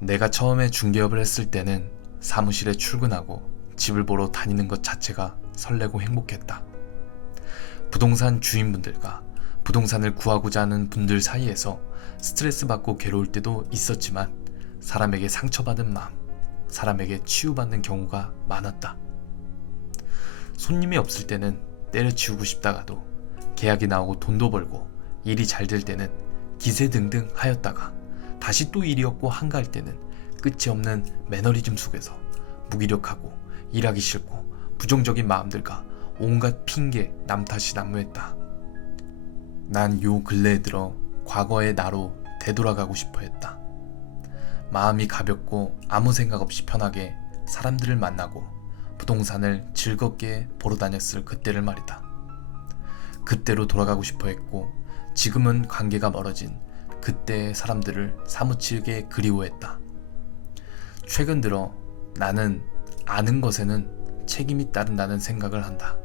내가 처음에 중개업을 했을 때는 사무실에 출근하고 집을 보러 다니는 것 자체가 설레고 행복했다. 부동산 주인분들과 부동산을 구하고자 하는 분들 사이에서 스트레스 받고 괴로울 때도 있었지만 사람에게 상처받은 마음, 사람에게 치유받는 경우가 많았다. 손님이 없을 때는 때려치우고 싶다가도 계약이 나오고 돈도 벌고 일이 잘 될 때는 기세등등 하였다가 다시 또 일이 없고 한가할 때는 끝이 없는 매너리즘 속에서 무기력하고 일하기 싫고 부정적인 마음들과 온갖 핑계, 남 탓이 난무했다. 난 요 근래에 들어 과거의 나로 되돌아가고 싶어 했다. 마음이 가볍고 아무 생각 없이 편하게 사람들을 만나고 부동산을 즐겁게 보러 다녔을 그때를 말이다. 그때로 돌아가고 싶어 했고 지금은 관계가 멀어진 그때의 사람들을 사무치게 그리워했다. 최근 들어 나는 아는 것에는 책임이 따른다는 생각을 한다.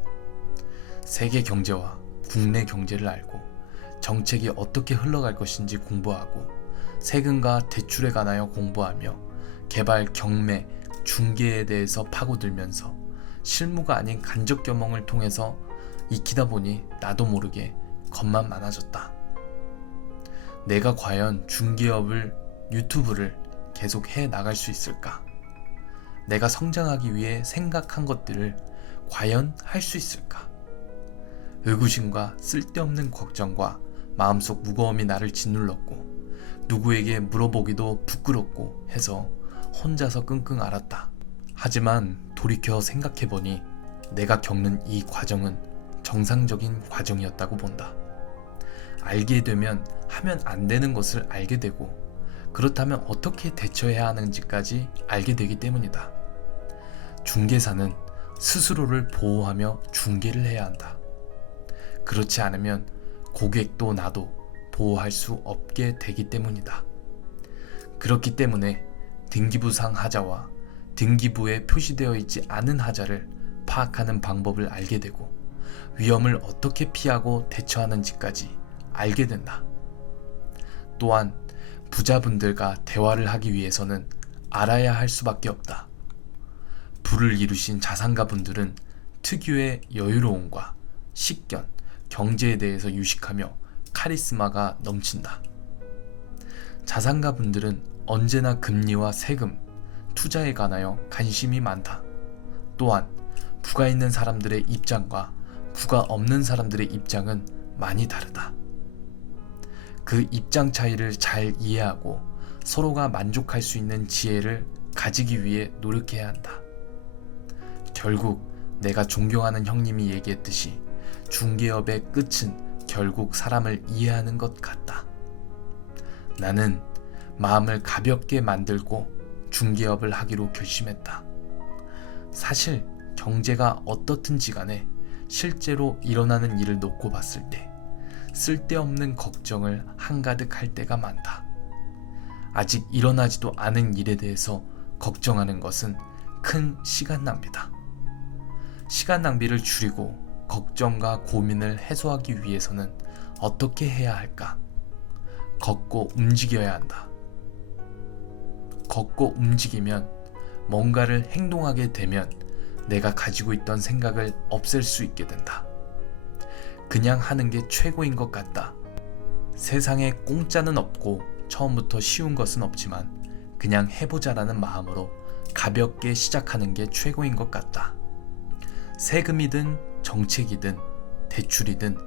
세계 경제와 국내 경제를 알고 정책이 어떻게 흘러갈 것인지 공부하고 세금과 대출에 관하여 공부하며 개발, 경매, 중개에 대해서 파고들면서 실무가 아닌 간접 경험을 통해서 익히다 보니 나도 모르게 겁만 많아졌다. 내가 과연 중개업을, 유튜브를 계속 해 나갈 수 있을까? 내가 성장하기 위해 생각한 것들을 과연 할 수 있을까? 의구심과 쓸데없는 걱정과 마음속 무거움이 나를 짓눌렀고 누구에게 물어보기도 부끄럽고 해서 혼자서 끙끙 앓았다. 하지만 돌이켜 생각해보니 내가 겪는 이 과정은 정상적인 과정이었다고 본다. 알게 되면 하면 안 되는 것을 알게 되고 그렇다면 어떻게 대처해야 하는지까지 알게 되기 때문이다. 중개사는 스스로를 보호하며 중개를 해야 한다. 그렇지 않으면 고객도 나도 보호할 수 없게 되기 때문이다. 그렇기 때문에 등기부상 하자와 등기부에 표시되어 있지 않은 하자를 파악하는 방법을 알게 되고 위험을 어떻게 피하고 대처하는지까지 알게 된다. 또한 부자분들과 대화를 하기 위해서는 알아야 할 수밖에 없다. 부를 이루신 자산가분들은 특유의 여유로움과 식견, 경제에 대해서 유식하며 카리스마가 넘친다. 자산가분들은 언제나 금리와 세금, 투자에 관하여 관심이 많다. 또한 부가 있는 사람들의 입장과 부가 없는 사람들의 입장은 많이 다르다. 그 입장 차이를 잘 이해하고 서로가 만족할 수 있는 지혜를 가지기 위해 노력해야 한다. 결국 내가 존경하는 형님이 얘기했듯이 중개업의 끝은 결국 사람을 이해하는 것 같다. 나는 마음을 가볍게 만들고 중개업을 하기로 결심했다. 사실 경제가 어떻든지 간에 실제로 일어나는 일을 놓고 봤을 때 쓸데없는 걱정을 한가득 할 때가 많다. 아직 일어나지도 않은 일에 대해서 걱정하는 것은 큰 시간 낭비다. 시간 낭비를 줄이고 걱정과 고민을 해소하기 위해서는 어떻게 해야 할까? 걷고 움직여야 한다. 걷고 움직이면 뭔가를 행동하게 되면 내가 가지고 있던 생각을 없앨 수 있게 된다. 그냥 하는 게 최고인 것 같다. 세상에 공짜는 없고 처음부터 쉬운 것은 없지만 그냥 해보자라는 마음으로 가볍게 시작하는 게 최고인 것 같다. 세금이든 정책이든 대출이든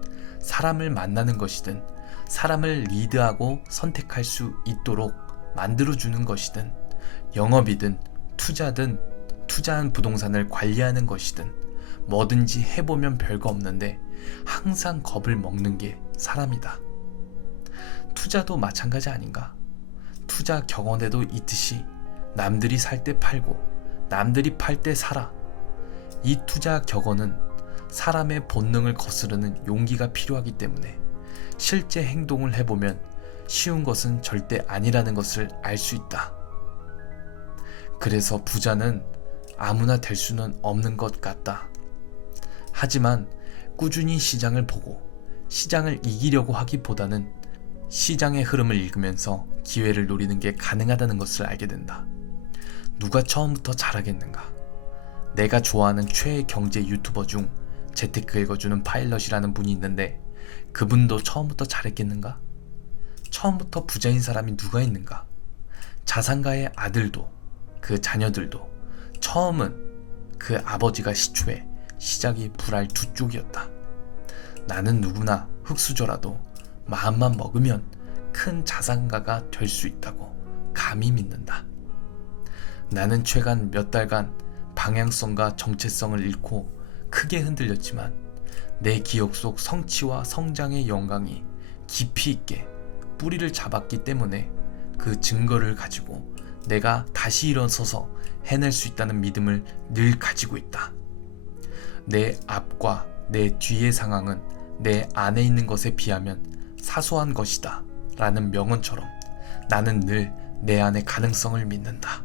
사람을 만나는 것이든 사람을 리드하고 선택할 수 있도록 만들어주는 것이든 영업이든 투자든 투자한 부동산을 관리하는 것이든 뭐든지 해보면 별거 없는데 항상 겁을 먹는 게 사람이다. 투자도 마찬가지 아닌가? 투자 격언에도 있듯이 남들이 살 때 팔고 남들이 팔 때 사라. 이 투자 격언은 사람의 본능을 거스르는 용기가 필요하기 때문에 실제 행동을 해보면 쉬운 것은 절대 아니라는 것을 알 수 있다. 그래서 부자는 아무나 될 수는 없는 것 같다. 하지만 꾸준히 시장을 보고 시장을 이기려고 하기보다는 시장의 흐름을 읽으면서 기회를 노리는 게 가능하다는 것을 알게 된다. 누가 처음부터 잘하겠는가? 내가 좋아하는 최애 경제 유튜버 중 재테크 읽어주는 파일럿이라는 분이 있는데 그분도 처음부터 잘했겠는가? 처음부터 부자인 사람이 누가 있는가? 자산가의 아들도 그 자녀들도 처음은 그 아버지가 시초에 시작이 불알 두 쪽이었다. 나는 누구나 흙수저라도 마음만 먹으면 큰 자산가가 될 수 있다고 감히 믿는다. 나는 최근 몇 달간 방향성과 정체성을 잃고 크게 흔들렸지만 내 기억 속 성취와 성장의 영광이 깊이 있게 뿌리를 잡았기 때문에 그 증거를 가지고 내가 다시 일어서서 해낼 수 있다는 믿음을 늘 가지고 있다. 내 앞과 내 뒤의 상황은 내 안에 있는 것에 비하면 사소한 것이다 라는 명언처럼 나는 늘 내 안의 가능성을 믿는다.